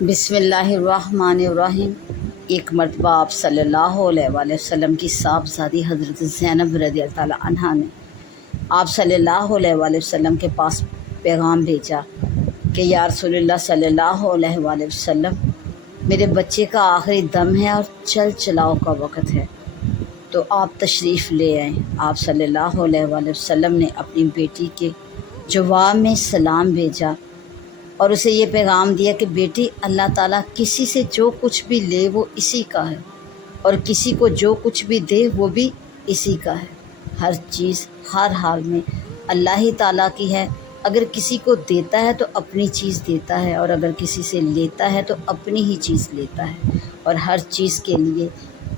بسم اللہ الرحمن الرحیم۔ ایک مرتبہ آپ صلی اللہ علیہ وآلہ وسلم کی صاحبزادی حضرت زینب رضی اللہ تعالیٰ عنہا نے آپ صلی اللہ علیہ وآلہ وسلم کے پاس پیغام بھیجا کہ یا رسول اللہ صلی اللہ علیہ وآلہ وسلم، میرے بچے کا آخری دم ہے اور چل چلاؤ کا وقت ہے، تو آپ تشریف لے آئیں۔ آپ صلی اللہ علیہ وآلہ وسلم نے اپنی بیٹی کے جواب میں سلام بھیجا اور اسے یہ پیغام دیا کہ بیٹی، اللہ تعالیٰ کسی سے جو کچھ بھی لے وہ اسی کا ہے، اور کسی کو جو کچھ بھی دے وہ بھی اسی کا ہے۔ ہر چیز ہر حال میں اللہ ہی تعالیٰ کی ہے۔ اگر کسی کو دیتا ہے تو اپنی چیز دیتا ہے، اور اگر کسی سے لیتا ہے تو اپنی ہی چیز لیتا ہے، اور ہر چیز کے لیے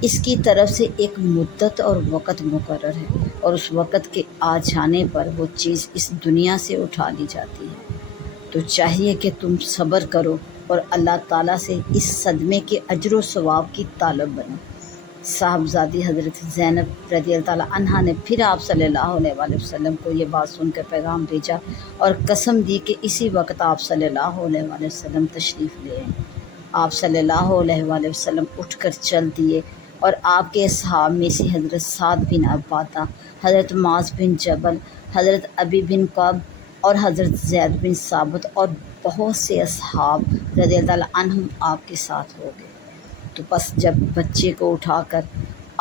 اس کی طرف سے ایک مدت اور وقت مقرر ہے، اور اس وقت کے آ جانے پر وہ چیز اس دنیا سے اٹھا لی جاتی ہے۔ تو چاہیے کہ تم صبر کرو اور اللہ تعالیٰ سے اس صدمے کے اجر و ثواب کی طالب بنو۔ صاحبزادی حضرت زینب رضی اللہ تعالیٰ عنہا نے پھر آپ صلی اللہ علیہ وآلہ وسلم کو یہ بات سن کر پیغام بھیجا اور قسم دی کہ اسی وقت آپ صلی اللہ علیہ وآلہ وسلم تشریف لے آئیں۔ آپ صلی اللہ علیہ وآلہ وسلم اٹھ کر چل دیے، اور آپ کے اصحاب میں سے حضرت سعد بن عبادہ، حضرت معاذ بن جبل، حضرت ابی بن کعب اور حضرت زید بن ثابت اور بہت سے اصحاب رضی اللہ عنہم آپ کے ساتھ ہو گئے۔ تو بس جب بچے کو اٹھا کر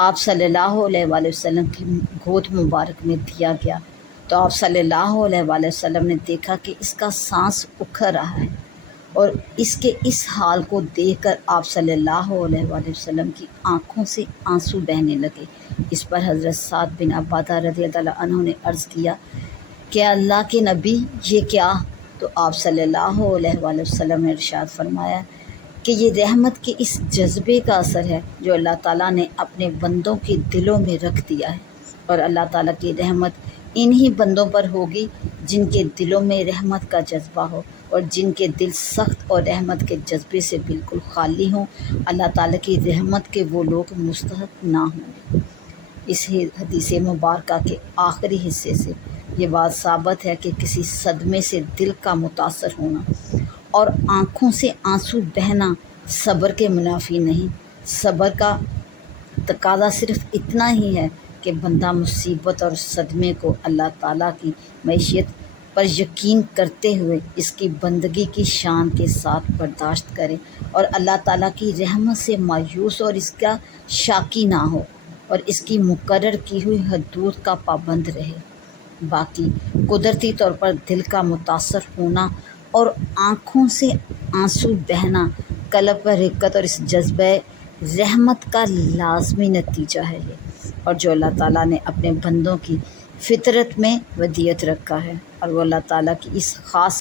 آپ صلی اللہ علیہ وآلہ وسلم کی گود مبارک میں دیا گیا تو آپ صلی اللہ علیہ وآلہ وسلم نے دیکھا کہ اس کا سانس اکھڑ رہا ہے، اور اس کے اس حال کو دیکھ کر آپ صلی اللہ علیہ وآلہ وسلم کی آنکھوں سے آنسو بہنے لگے۔ اس پر حضرت سعد بن عبادہ رضی اللہ عنہ نے عرض کیا کہ اللہ کے نبی، یہ کیا؟ تو آپ صلی اللہ علیہ وآلہ وسلم نے ارشاد فرمایا کہ یہ رحمت کے اس جذبے کا اثر ہے جو اللہ تعالیٰ نے اپنے بندوں کے دلوں میں رکھ دیا ہے، اور اللہ تعالیٰ کی رحمت انہی بندوں پر ہوگی جن کے دلوں میں رحمت کا جذبہ ہو، اور جن کے دل سخت اور رحمت کے جذبے سے بالکل خالی ہوں، اللہ تعالیٰ کی رحمت کے وہ لوگ مستحق نہ ہوں۔ اس حدیث مبارکہ کے آخری حصے سے یہ بات ثابت ہے کہ کسی صدمے سے دل کا متاثر ہونا اور آنکھوں سے آنسو بہنا صبر کے منافی نہیں۔ صبر کا تقاضا صرف اتنا ہی ہے کہ بندہ مصیبت اور صدمے کو اللہ تعالیٰ کی معیشت پر یقین کرتے ہوئے اس کی بندگی کی شان کے ساتھ برداشت کرے، اور اللہ تعالیٰ کی رحمت سے مایوس اور اس کا شاکی نہ ہو، اور اس کی مقرر کی ہوئی حدود کا پابند رہے۔ باقی قدرتی طور پر دل کا متاثر ہونا اور آنکھوں سے آنسو بہنا قلب پر رقت اور اس جذبہ رحمت کا لازمی نتیجہ ہے اور جو اللہ تعالیٰ نے اپنے بندوں کی فطرت میں ودیت رکھا ہے، اور وہ اللہ تعالیٰ کی اس خاص